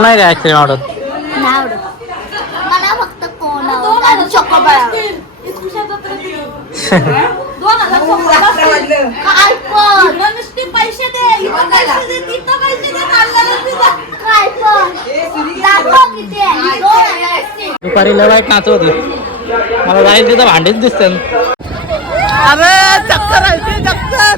नाही काय आईस्क्रीम आवडत? नाही आवडत मला, फक्त कोण आणि चॉकोबार आवडत. काय पण नुसते पैसे दे, काय पण दाखव किती आहे. दुपारी लय वाईट नाचत होती. मला जाईल तिथं भांडीच दिसते. अरे चक्कर आहे ते, चक्कर.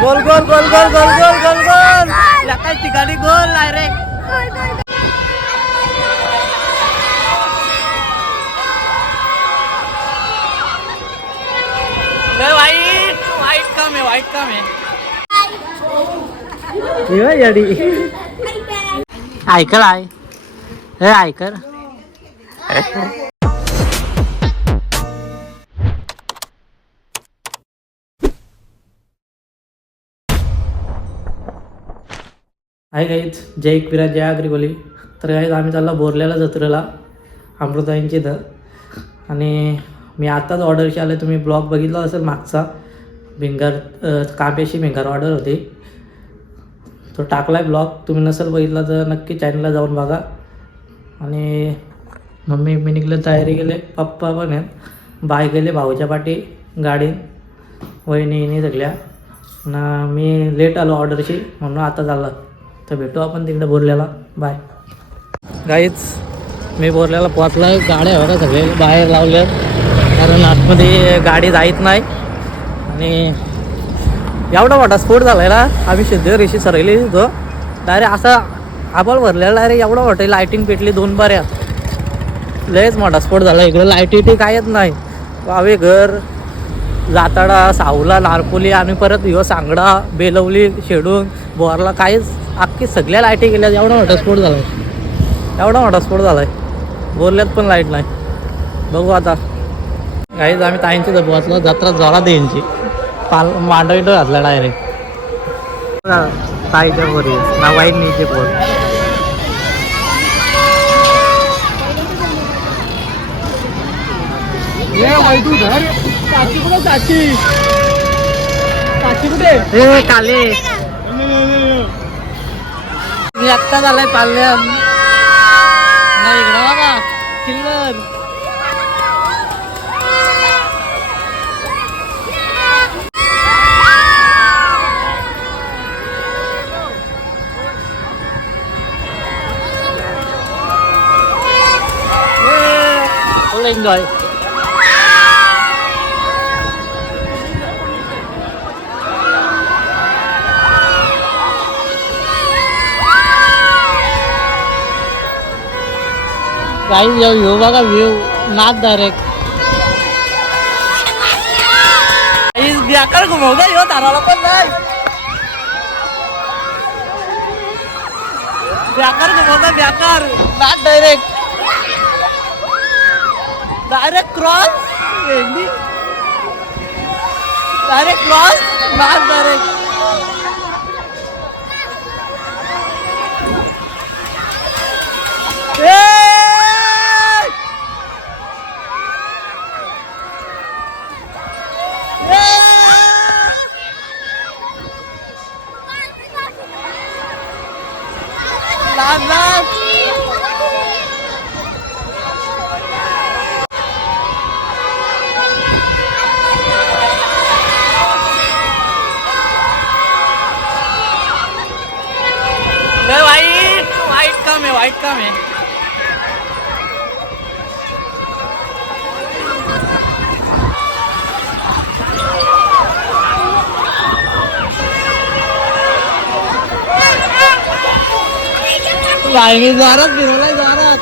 गोल गोल गोल गोल गोल गोल गोल गोल एकाच ठिकाणी गोल डायरेक्ट. वाईट वाईट काम आहे, वाईट काम आहे. ऐकल आहे हे ऐकर. आहे गाईच, जय एकविरा जय आग्रिकोली. तर गाईज आम्ही चालला बोरल्याला जत्रेला अमृताईंची इथं. आणि मी आत्ताच ऑर्डरशी आले. तुम्ही ब्लॉग बघितला असेल मागचा, भिंगार कांब्याची भिंगार ऑर्डर होती, तो टाकला आहे ब्लॉग. तुम्ही नसेल बघितला तर नक्की चॅनलला जाऊन बघा. आणि मम्मी मी निघले, तयारी केले, पप्पा पण आहेत, बाय गेले भाऊच्या पाठी गाडी, वहिनी येणे सगळ्या ना. मी लेट आलो ऑर्डरशी म्हणून आता झालं. तर भेटू आपण तिकडे बोरल्याला. बाय गाईच. मी बोरल्याला पोचला आहे. गाड्या बघा सगळे बाहेर लावल्या, कारण आतमध्ये गाडी जायत नाही. आणि एवढा मोठा स्फोट झाला आहे ना. आम्ही सिद्धेश्वरीशी सरकली तिथं डायरेक्ट असा आबाळ भरलेला डायरेक्ट. एवढा मोठा लायटिंग पेटली 2 बाऱ्या. लयच मोठा स्फोट झाला. इकडं लाईटी कायच नाही. वावे घर, जाताडा, सावला, नारपोली आणि परत ह्यो सांगडा, बेलवली, शेडून, बोरला काहीच अख्खी सगळ्या लाईटी गेल्या. एवढा मोठा स्फोट झाला आहे, एवढा मोठा स्फोट झाला आहे. बोरल्यात पण लाईट नाही. बघू आता काहीच. आम्ही ताईंची जर पोचलो, जत्रा जोरात द्यायची. मांडवीट घातला डायरेक्ट ताईच्या पोरी ना. वाईट नीचे पोर कुठे काले. मी आत्ता झालाय पाल्या नाही इकडं बघा चिल्लर. फुल एन्जॉय. काही व्ह्यू बघा, व्ह्यू नाच डायरेक्ट. बेकार घुमवता येऊ ताराला पण नाही. बेकार घुमवता, बेकार नाच direct. Direct cross, direct cross नाच डायरेक्ट. वाईट काम आहे. लाईनी जोरात फिरवलाय, जोरात.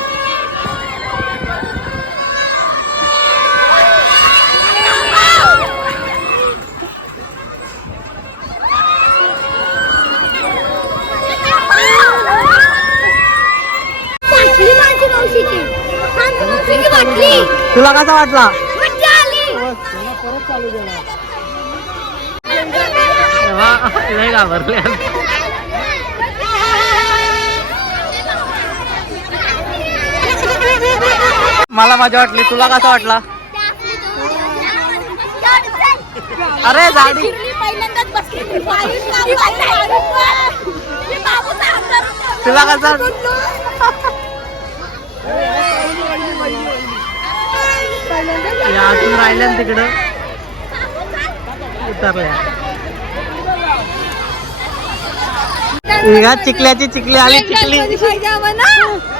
तुला कसा वाटला? लय घाबरले. मला मजा वाटली. तुला कसा वाटला? अरे गाडी पहिल्यांदाच बसले. तुला कसं अजून राहिल्या ना तिकडं उतरल्या. चिखल्याची चिखली आली चिखली.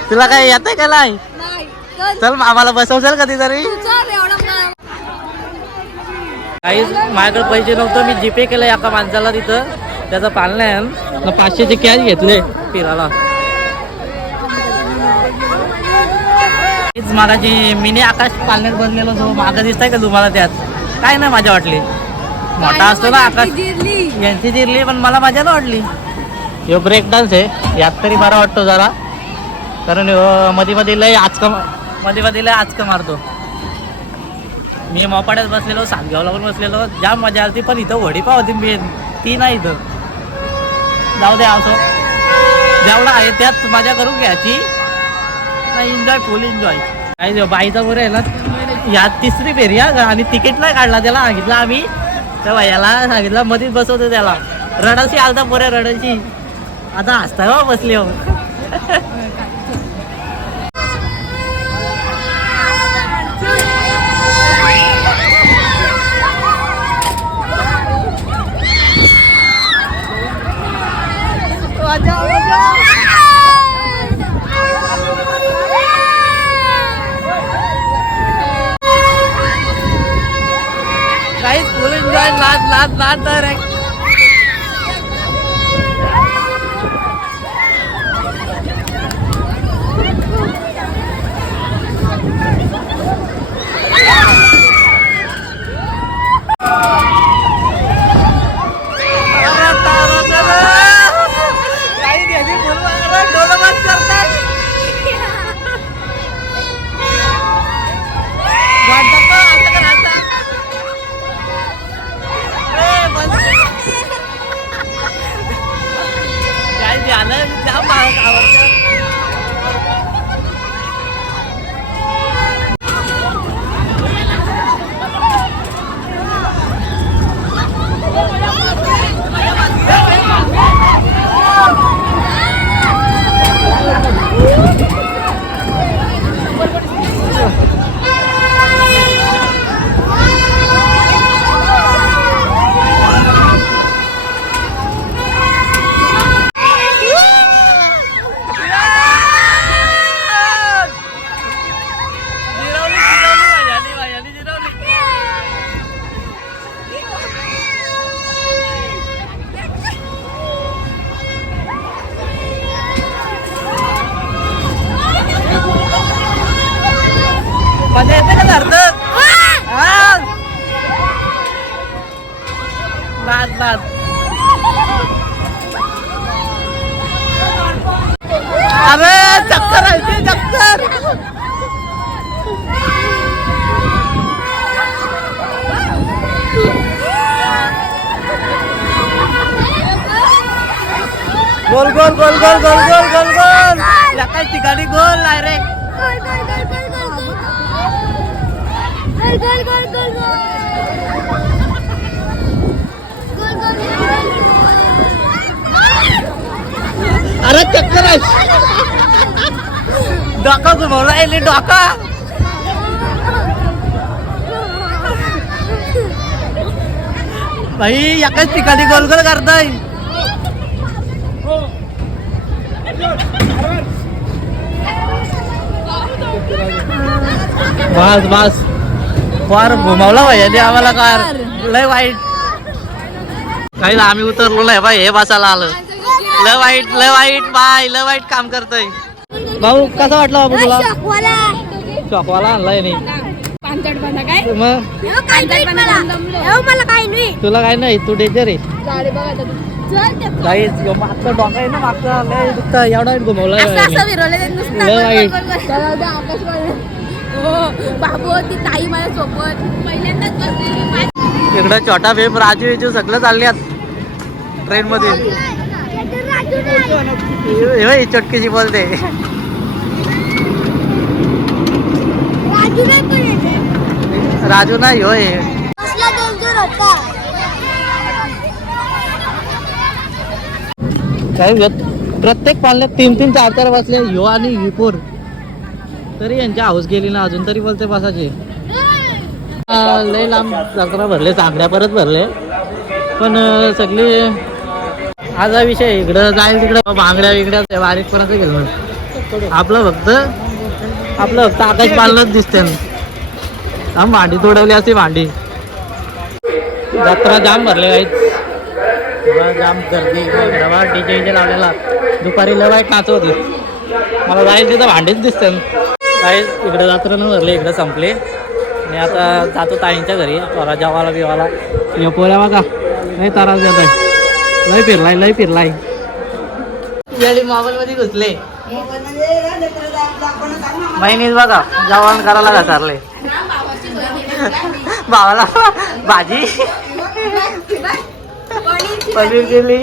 तुला काय येतंय का नाही? चल आम्हाला बसवशाल कधीतरी. काही माझ्याकडे पैसे नव्हतं, मी जीपे केलं एका माणसाला तिथं. त्याचं पालन आहे 500चे कॅश घेतले फिरायला. मागाची मिनी आकाश पालण्यात बनलेलो जो मागं दिसताय का तुम्हाला? त्यात काय नाही मजा वाटली. मोठा असतो ना आकाश यांची जिरली, पण मला मजा नाही वाटली. ह्यो ब्रेक डान्स आहे, यात तरी बरा वाटतो जरा, कारण मध्ये मध्ये लय आचका मारतो. मी मोपाड्यात बसलेलो, सातगावला पण बसलेलो, जाम मजा आली. पण इथं वडीपाव होती मेन, ती नाही इथं. जाऊ दे, असो जेवढा आहे त्यात मजा करून घ्यायची. एन्जॉय, फुल एन्जॉय. काय बाईचा बरं आहे ना, यात तिसरी फेरी आणि तिकीट नाही काढला. त्याला सांगितलं आम्ही, तेव्हा याला सांगितलं मध्येच बसवतो त्याला. रडाशी आलता पोरे, रडाशी. आता हसताय बा बसले हो. काहीच फुल एन्जॉय, नाच डायरेक्ट. मजा येते का सार्थक? नाच. अरे चक्कर आहे, चक्कर. गोल गोल गोल गोल गोल गोल गोल गोल. एकाच ठिकाणी गोल डायरेक्ट. अरे चक्कर आहे. डोका घुमवला आहे, डोका. भाई एकाच ठिकाणी गोल गोल करताय. बस फार घुमावला भाई आम्हाला कार. लय वाईट. काही आम्ही उतरलो नाही भाई, हे बसायला आलं. लय वाईट बाय, लय वाईट काम करतोय. भाऊ कसा वाटला बाबू तुला? चॉकवाला आणलाय नाही मग. तुला काय नाही, तू डेंजर आहे. मागचा डोका आहे ना, मागचा लय दुखता. एवढा वाईट घुमवला, लय वाईट. बाबू ती ताई मला सोबत पहिल्यांदाच बसलेली. इकडं छोटा भेप राजू सगळं चालल्यात ट्रेन मध्ये. चटकीची बोलते. राजू नाही होय. काय प्रत्येक पाल्यात 3-3, 4-4 बसले ह्यो आणि विपोर. तरी यांची हाऊस गेली ना अजून तरी बोलते बसायचे. लय लांब जत्रा भरले, चांगल्या परत भरले. पण सगळे आज हा विषय इकडं जाईल तिकडं बांगड्या बिंगड्या बारीकपर्यंत गेलो. आपलं फक्त आकाश पालनच दिसते. भांडी तोडवली असते भांडी. जत्रा जाम भरले काहीच जाम गर्दी. डीजे लावलेला दुपारी लय वाईट नाच होती. मला जाईल तिथं भांडीच दिसते. काही इकडे जत्रा न भरले, इकडे संपले. आणि आता जातो ताईंच्या घरी थोडा जेवायला बिवाला. हे पोऱ्या बघा लय त्रास देत आहे. लय फिरलाय याली मोबाईल मध्ये घुसले. बहिणीच बघा जेवण करायला घासारले. भावाला भाजी पनीर केली.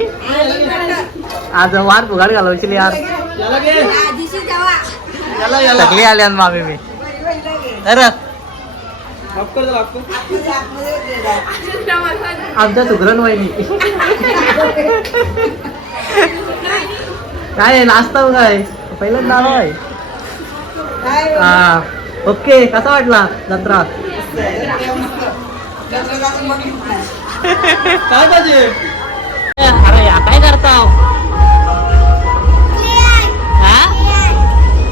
आज वार फुगाड घालवशील यार. सगळी आली मामी मी. तर आमच्या सुगरण वहिनी काय नाश्ता काय पहिल्यांदा आलो आहे. हा ओके. कसा वाटला जत्रा? काय पाहिजे? अरे काय करता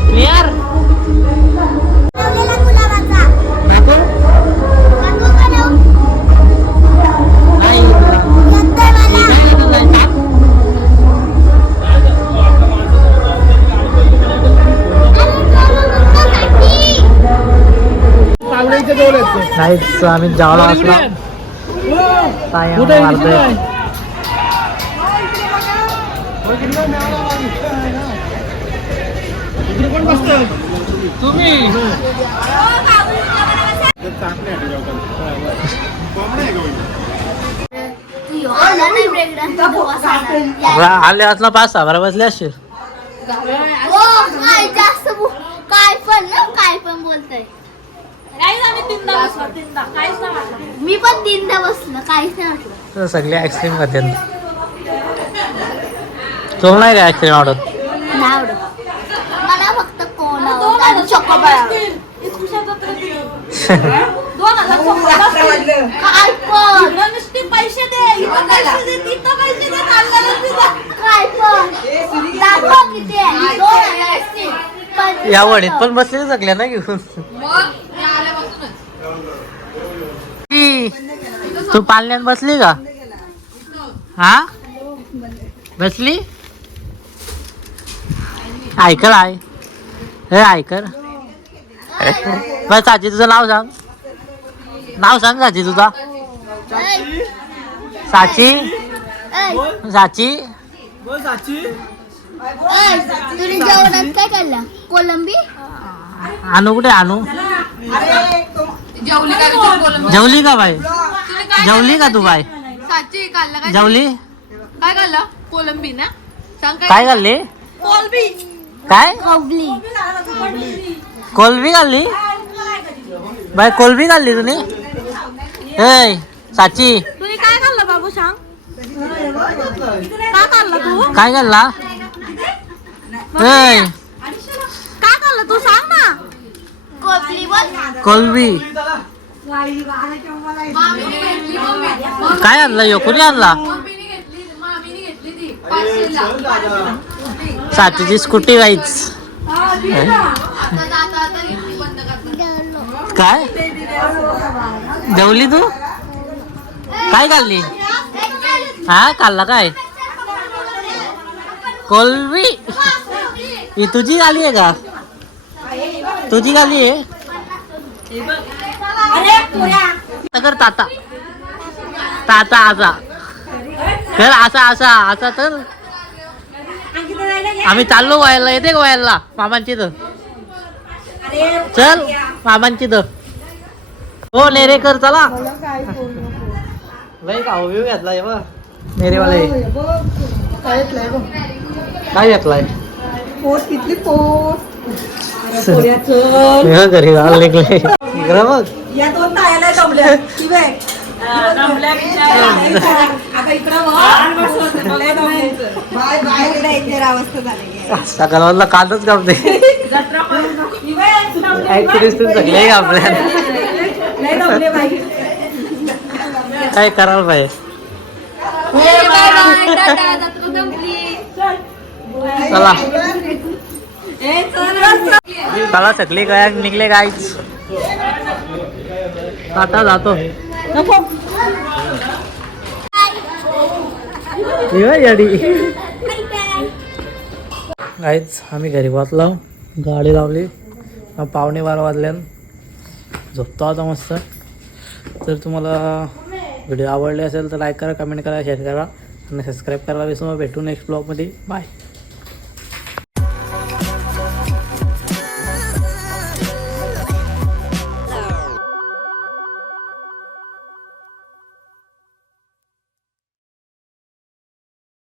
क्लिअर नाहीच. आम्ही जेवायला असला आले असला 5-6 बारा बसले असतील. काय पण बोलतय. मी पण 3दा बसलो, काहीच नाही वाटलं. सगळे आईस्क्रीम खाते. तो नाही का आईस्क्रीम आवडत? नाही आवडत मला. फक्त कोण आवडत आणि चॉकोबार आवडत. काय पण पैसे दे काय पण दाखव किती आहे. 2,000 या वडीत पण बसले सगळ्या ना घेऊन. तू पालण्यात बसली का? हा बसली. ऐकर आहे हे ऐकर. बस साची तुझं नाव सांग. नाव सांग साची तुझा. साची साची तुम्ही जेवणात काय खाल्लं? कोलंबी. आणू कुठे आणू? जेवली का बाई? जेवली का तू बाई? जेवली काय खाल्लं? कोलंबी ना. सांग काय खाल्ली? कोलंबी. काय कोबली. कोलबी खाल्ली बाई? कोलबी खाल्ली तुम्ही? ए साची तुम्ही काय खाल्लं बाबू सांग. काय खाल्लं तू? काय खाल्ला? ए काय खाल्लं तू सांग ना. कोबली बोल. कोलबी काय आणलं? यो कोणी आणला? साचीची स्कूटी गाईच. काय जेवली तू? काय खाल्ली? हा खाल्ला काय? कोलबी. ही तुझी गाली आहे का? तुझी गाली आहे? कर ताता ताता असा कर असा तर आम्ही चाललो व्हायला. येते का व्हायला मामांची तर? चल मामांची तर. हो नेरेकर चला. लय का व्ह्यू घेतलाय बघ नेरेवाले. काय घेतलाय? पोस्ट किती पोस्ट घरी जायला निघले. इकडं बघ या 2 तायला जमल्या की बघ. आता इकडं बाय बाय. बेकार अवस्था झाली सकाळला कांदच कापते ऍक्च्युलीच तुम्ही सगळे आपल्याला नाही दमले बाई काय करायला पाहिजे चला चला सगळे काय निघले काहीच आता जातो काहीच आम्ही घरी वाचलो गाडी लावली 11:15 वाजल्यान झोपतो आता मस्त तर तुम्हाला व्हिडिओ आवडले असेल तर लाईक करा कमेंट करा शेअर करा आणि सबस्क्राईब करायला विसरू नका भेटू नेक्स्ट ब्लॉगमध्ये बाय